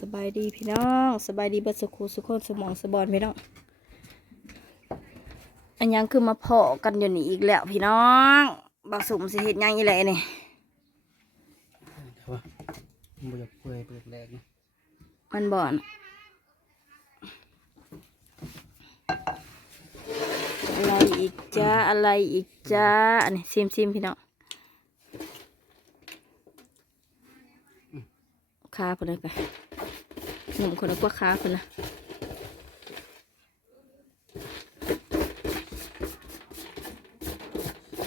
สบายดีพี่น้องสบายดีเบัดสุขุสุขคนสมองสบอนพี่น้องอันยังคือมาเพาะกันอยู่นี่อีกแล้วพี่น้องบักสุ่มสิเฮ็ดหยังอีแหละนี่แต่ว่ามันบ่อยากเปื่อยเปิดแรกนะมันบ่อนอะไรอีกจ้าอะไรอีกจ้าอันนี้ซิมซิมพี่น้องขาเพิ่นเลยไป หนุ่มคนละกว่าขาเพิ่นนะ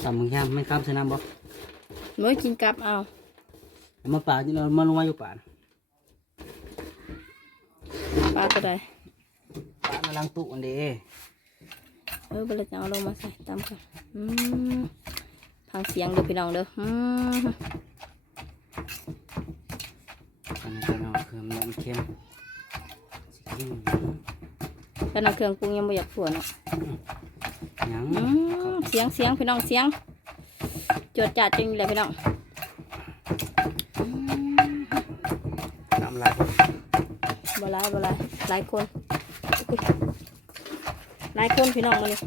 ตำมึงย่ามไม่ข้ามใส่น้ำบ่เมื่อกินกลับเอาเอามาป่าที่เรามาลงมาอยู่ป่าน่ะปลาตัวใดป่ามาล้างตู้อันเด้เออเบลจะเอาลงมาใส่ตามกันอืมฟังเสียงเด้อพี่น้องเด้ออืมอันนั้นก็เนาะคือมันมันเค็มสิเค็ม แล้วน้ำเครื่องปรุงยังไม่อยากปวดเนาะหยังอืมเสียงเสียงพี่น้องเสียงจวดจัดจริงเลยพี่น้องน้ำลายบหลายบหลายหลายคนอุ๊ยหลายคนพี่น้องมาเลย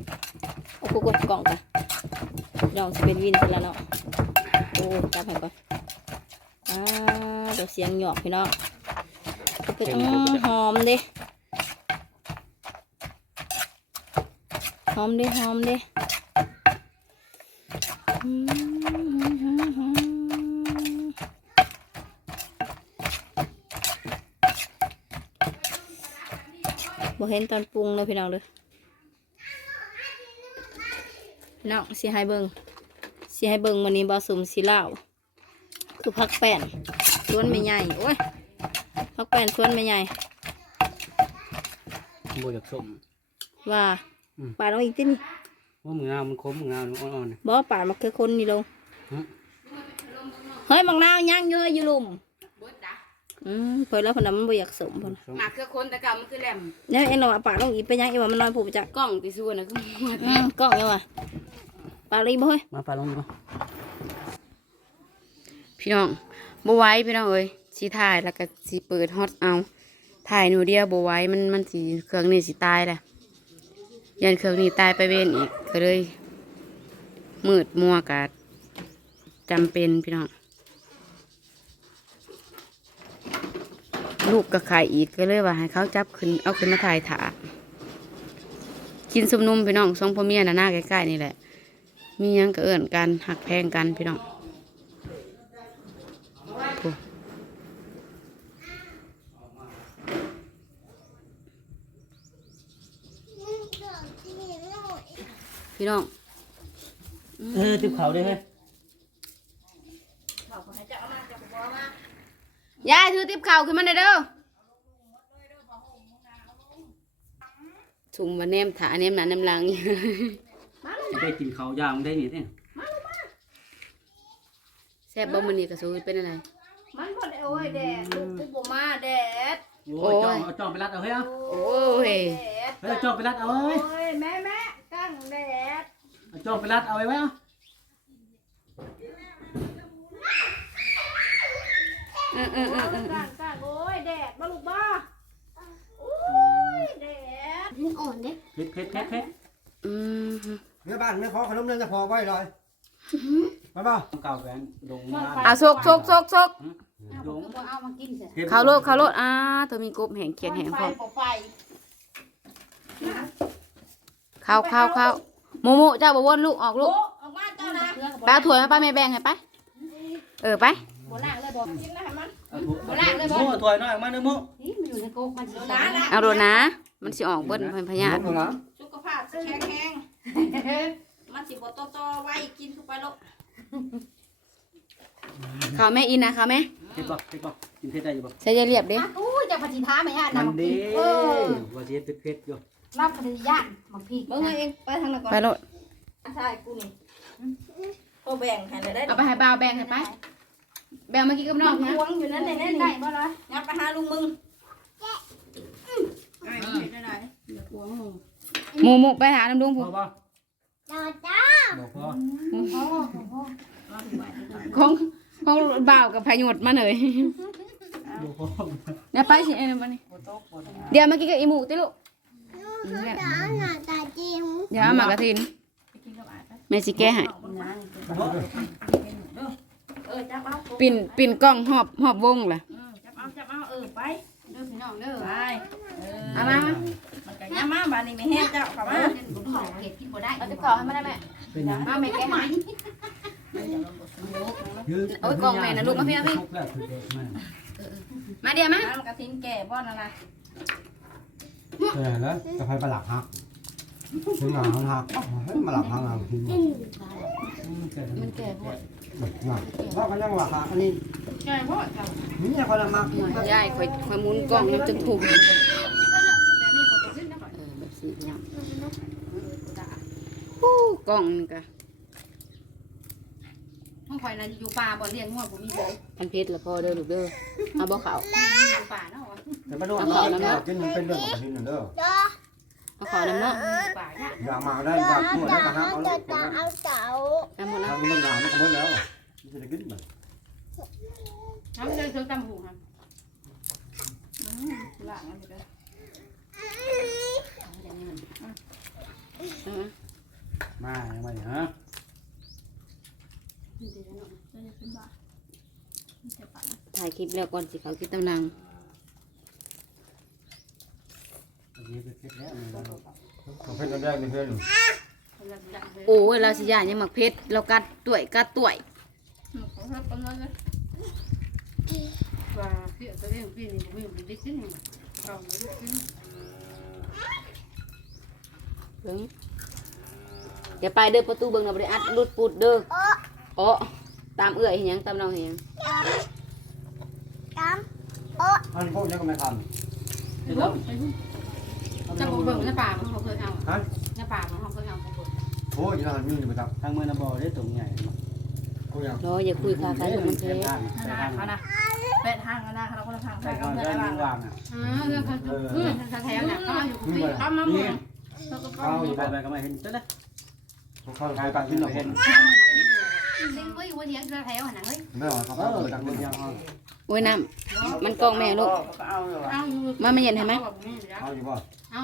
โอ้โหกดกล่องกันพี่น้องจะเป็นวินไปแล้วเนาะโอ้จับให้ก่อนอ่าเดี๋ยวเสียงหยอกพี่น้องเป็นอืมหอมเดิ อมเดิหอมเดิอืมบ่เห็นตอนปรุงเลยพี่น้องเลยพี่น้องสิให้เบิ่งสิให้เบิ่งวันนี้บาสุมสีเหล้าคือพักแป้นสวนไม่ใหญ่โอ้ยพักแป้นสวนไม่ใหญ่บ่อยากส้มว่าอืม ป่าดเอาอีกตินี่ว่ามึงเอามันคมมึงเอามันอ่อนๆนะบ่ป่าดมาคือคนนี่ลงฮะเฮ้ยมังนาวย่างเยอะอยู่ลุมอืมเพิ่นแล้วเพนน่ะมันบ่อยากสมเพิ่นส้มหมากคือคนแต่เก่ามันคือแหลมเนี่ยเอ็นเอาป่าดลงอีกไปย่างอีว่ามันน้อยผู้ประจักษ์กล้องติส่วนนะคือหมดอืมกล้องยังวะป่าดเลยบ่เฮ้ยมาป่าลงดีบ่พี่น้องบ่ไหว้พี่น้องเอ้ยสิถ่ายแล้วก็สิเปิดฮอตเอาถ่ายหนูเดียวบ่ไหว้มันมันสิเครื่องนี้สิตายแหละ ยันเครื่องนี้ตายไปเวนอีกก็เลยมืดมัวกะจำเป็นพี่น้องลูกก็ขายอีกก็เลยว่าให้เขาจับขึ้นเอาขึ้นมาถ่ายถากินสมนุมพี่น้องสองพ่อเมียนะหน้าใกล้ๆนี่แหละ มียังก็เอิ่นกันหักแพงกันพี่น้อง พี่น้องเออติบเขาได้เฮ้ยยายถือติบเข่าวขึ้นมาหน่อยเด้อถุงมาแนมถาแนมหนาแนมหลังได้กินเขาวย่างได้นี่เนี่ยแซ่บบ่มันนี่กระสูเป็นอะไรมันบ่ได้โอ้ยแดดลูกกูบ่มาแดดโอ้ยจ้องเอาจ้องไปรัดเอาเฮ้ยเอาโอ้ยแดดเฮ้ยเอาจ้องไปรัดเอาเฮ้ยโอ้ยแม่แม่กั้งแดด เอาจองไปรัดเอาไว้ไว้เอาอืมอืมอืมอืมกั้งกั้งโอ้ยแดดมาลูกบ่โอ้ยแดดเผ็ดเผ็ดเผ็ดเผ็ดอืมเนื้อบ้านเนื้อขอขนมเนื้อจะพอไว้เลยมาเปล่าเก่าแกนดงมาเอาซกซกซกซกดงเข้าโลดเข้าโลดอ่าตัวมีกบแหงเขียนแหงพร้อมไฟเข้าเข้าเข้า โมโมเจ้าบ่วนลูกออกลูกโอ้ออกมาเจ้านะไปเอาถ้วยมาป้าแม่แบ่งให้ไปเออไปบ่ล่างเลยบ่กินนะให้มันเอาถั่วโม่ถั่วน้อยออกมาเนื้อโม่นะนะเอาโดนนะ มันสิออกเบิ้ลพญาติสุขภาพสิแข็งแรงมันสิบ่โตโตๆไว้กินทุกไปลูกเข้าแม่อินนะเข้าแม่เผ็ดบ่เผ็ดบ่กินเผ็ดได้อยู่บ่ใส่ยาเรียบดิอู้จะปฏิท้าไหมฮะมันน้ำพดีริกเออว่าสิเผ็ดเผ็ดอยู่ รับปฏิญาณมักพริกเบิ่งเอาเองไปทางนั้นก่อนไปโลดใช่กูนี่โอ้แบ่งให้เลยได้เอาไปให้บ่าวแบ่งให้ไปแบ่งมากินกับน้องมันนะหวงอยู่นั่นแน่ๆนี่ได้บ่ล่ะงับไปหาลุงมึงหมูหมูไปหาน้ำดุงพผูอบ่จ้าจ้าบ่พอโอ้โหของของบ่าวกับพายุดมาเลยอ่าเดี๋ยวไปสิเอ็นมานี่เดี๋ยวมากินกับอีหมูติลูกเนี่ยตาหน้าตาจิ้มเดี๋ยวเอามากระทินแม่สิแก้ให้เออจับเอาปิ่นปิ่นกล้องหอบหอบวงล่ะจับเอาจับเอาเออไปเด้อพี่น้องเด้อไปเออเอามามามันก็ย่ามาบ้านนี้ไม่แห้งเจ้าเข้ามาผมขอเก็บกินบ่ได้เอาจะขอให้มาได้แม่เป็นยังมาแม่แก้ให้โอ้ยกล่องแม่นะลูกมาพี่มาพี่ทุกแล้วคือเด็กมากมาเดี๋ยวมาน้ำกระทิงแก่บ่อนอะไร เออแล้วจะไปประหลับหักถึงหลังหักเฮ้ยมาหลับหักหลังทิ้งมันแก่พอดว่าเขายังว่าหักอันนี้แก่บ่เจ้านี่คนละมักยายข่อยข่อยหมุนกล้องน้ำจนถูกเออแบบสิยังฮู้กล้องนี่ก็ห้องข่อยน่ะอยู่ป่าบ่เลี้ยงงัวบ่มีเลยอันเพชรละพอเด้อลูกเด้อเอาบ่เขาอยู่ป่าเนาะ แต่ไม่ต้องกินมันเป็นเรื่องของกินเด้อเอาเขาน้ำเนาะอยู่ป่าย่าอย่ามาได้อย่าพูดได้กระหักเอาลูกเอาเสาเอาหมดนะทำมันหนามันก็หมดแล้วมันจะกินมันทำเลยเครื่องตำหูค่ะล้างอันนี้ก็เอามางไงฮะถ่ายคลิปแล้วก่อนสิเขาคิดตำนาง อันนี้คือเสร็จแล้วนี่เราเขาเนแรกในเพื่อนโอ้ยเราสิยายังหมักเพชรเรากัดต่วยกัดต่วยเดกันเลยวได้กินเดินปเด้อประตูเบิ่งเราได้อัดรุดปุดเด้ออ๋อตามเอื้อยเห็นยังตามเราเห็นยังอันพวกนี้ก็ไม่ทเสร็ จแล้วจะบ่เบิ่งในป่ามันเขาเคยเอาำฮะในป่ามันเขาเคยเอาบ่เบิ่งโอ้ยยี่ห้อนี้มาททางเมืองนาบอได้ตรงใหญ่เนาะำกูยังรออย่าคุยคาคายกับมันเพเส้นชรทางขเส้นนาทาดงเขานะเป็ดทางกันนะเราคนละทางแต่ใส่ก่กัอนเงินเดินอะไรวาบ้างงอะอ่าเรื่องเขาจะเรื่องแถวๆน่ะเขาอยู่คุยทำมาหมนี่ดเราก็เข้าอยู่ไปแบบไปก็ไม่เห็นเจ้าเลยเข้าใครกันที่หนองเห็นเล่นบ่อยู่ว่าเลี้ยงแถวๆน่ะเฮ้ยไม่หรอกเขาเอเข้าอไปจักังนเมืที่องหนอง โอ้ยน้ำมันกล้องแม่ลูกเอาเลยว่เย็นให้ไหมเข้าอยู่บ่เอา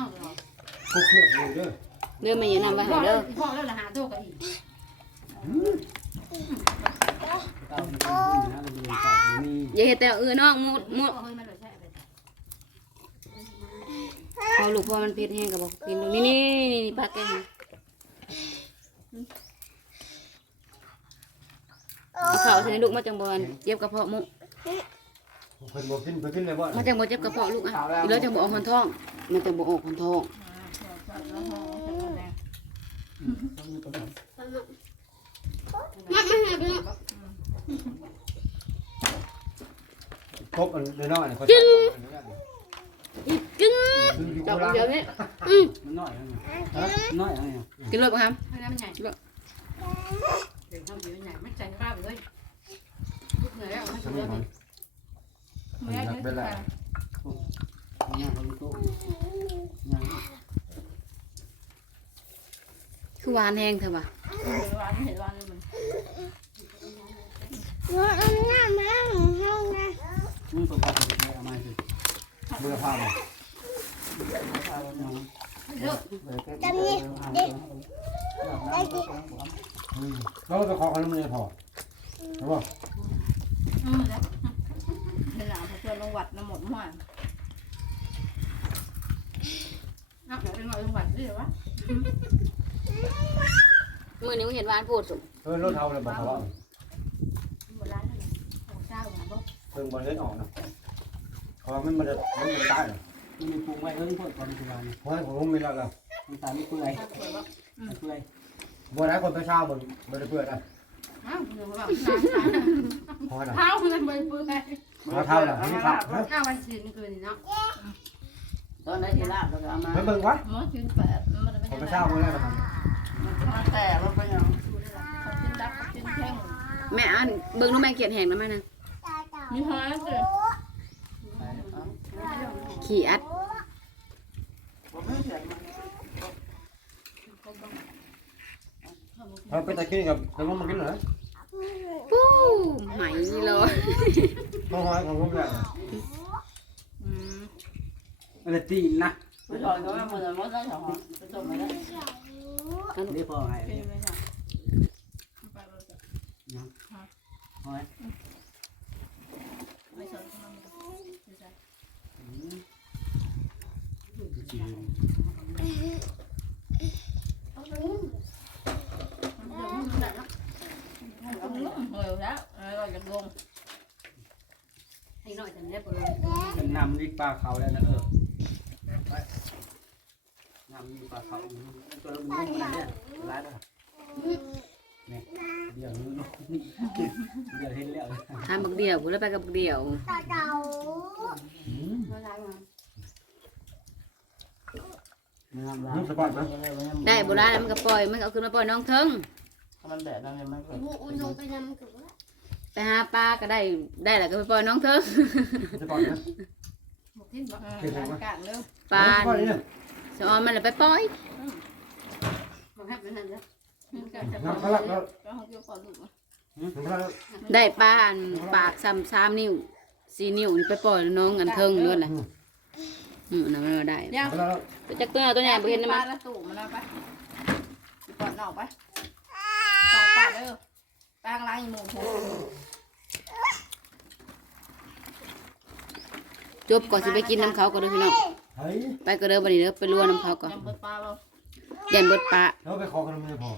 คุกเครื่องอยู่เด้อเด้อไมาเย็นน้ำไปให้เด้อพ่อแล้วล่ะหาโตกันอีกเอาอยู่นะมันมีแต่มีอย่าเฮ็ดแต่เอือน้องมุดมุดพอลูกพอมันเพชรแห้งก็บบอกกินลูนี่นี่นี่นี่ปลาแกงเอาข้าวใส่ลูกมาจังบอลเจ็บกระเพาะมุก เพิ่นบอกกินเพิ่นกินเลยบ่มาจังบ่เจ็บกระเพาะลูกอะอีแล้วจังบ่ออกคนท้อง มันจังบ่ออกคนท้องครบอันน้อยๆเขาจึ้งอยู่จับกูรังเดี๋ยวนี้มันน้อยนะน้อยอะไรเนี่ยกินเลยป่ะครับเพราะนั้นมันใหญ่เดี๋ยวทำอยู่ใหญ่ไม่ใจกล้าไปเลยลูกเหนื่อยแล้วมันฉันเย ไม่อะทำอยากเป็นไรยังเขาโตยังคือหวานแห้งเถอะว่ะวันเห็นวันเลยมันมึงประกอบเอามาสิมือพาบ่จำนี่เราจะขอขนมเลยพอใช่ป่ะอืมแล้วเห็นหลังเพื่อนลงวัดน้ำหมดมั่วนักเดี๋ยวเป็นหน่อยจังหวัดด้วยวะมื้อนี้เห็นหวานโพดสุเออรถเท่าเลยบอกเขาว่าโบราณนั่นแหละโอ้เจ้าหาบ่เพิ่งบอลเล่นออกนะเพราะมันมันจะมันจะตายเหรอมันมีปรุงไว้เพิ่งพดตอนที่วันเพราะให้ผมไม่ได้แล้วมันตามไม่เปื่อยเปื่อยบัวได้คนไปเช้าบนบนเพื่อนนะ อ้าวเดี๋ยวว่าพอนะเท้ามันไปเปื่อยพอเท่าน่ะนี่ครับข้าววันศีลคืนนี่เนาะตอนไหนจะลาบเราจะเอามาไม่เบิ่งวะหมอชิ้นแปดมันจะเป็นคนไปเช้าไม่ได้หรอกมันแต่มันเป็นอย่างชิ้นดับชิ้นแท่งแม่อันเบิ่งน้องแม่เขียนแห้งนะแม่นะมีหอยสิขี้อัดเเราไปตะกี้กับแล้วมันมากินเหรอปูไหมเลยต้องหอยของผมแหละเอะไรตีนนะไม่ถอยก็ไม่หมดเลยมดได้สองหอไปส่งไปแล้วนี่พอไงไปเลยค่ะไปเลยจ้ะเอาไว้ไม่สนก็ไม่ต้องไม่ใช่ จีน เออแล้ว เราจะลงให้หน่อยจำได้บ่เลยเป็นนำนี่ปลาเขาแล้วนะเออไปนำนี่ปลาเขาตัวละมันนี่เนี่ยร้ายแล้วเนี่ยเดี๋ยวนู้นเดี๋ยวเห็นแล้วทานบักเดียวกูแล้วไปกับบักเดียวน้ำสปอร์ตนะได้โบราณแล้วมันก็ปล่อยมันก็เอาขึ้นมาปล่อยน้องเทิงมันแดดนั่นเลยมันก็ไป หาปลาก็ได้ได้แล้วก็ไปปล่อยน้องเทิงสปอร์ตนะหมกทิ้งบ้างกลางเร็วปลาสปอร์ตเนี่ยสะออนมันเลยไปปล่อยมันให้เป็นนั่นแล้วมันก็จะน้ำพลักแล้วก็ห้องเกี่ยวกับลูกน้ำพลักแล้วได้ปลาอันปากซ้ำสามนิ้วสี่นิ้วนี่ไปปล่อยน้องอันเทิงเลือดเลยอืมนั่นมันเอาได้ยังน้ำพลักแล้วจักตัวตัวใหญ่ไปเห็นปนะลามันละตู่มันเอาไปปอดนอกไปต่อปลาเด้อ ปลาล้างอีโมงจบก่อนสิไปกินน้ำเขาก็เด้อพี่น้องเฮ้ยไปก็เด้อบัดนี้เด้อไปรัวน้ำเขาก่อนยังเปิดปลาเรายันเบิดปลาเราไปขอกันไม่พอ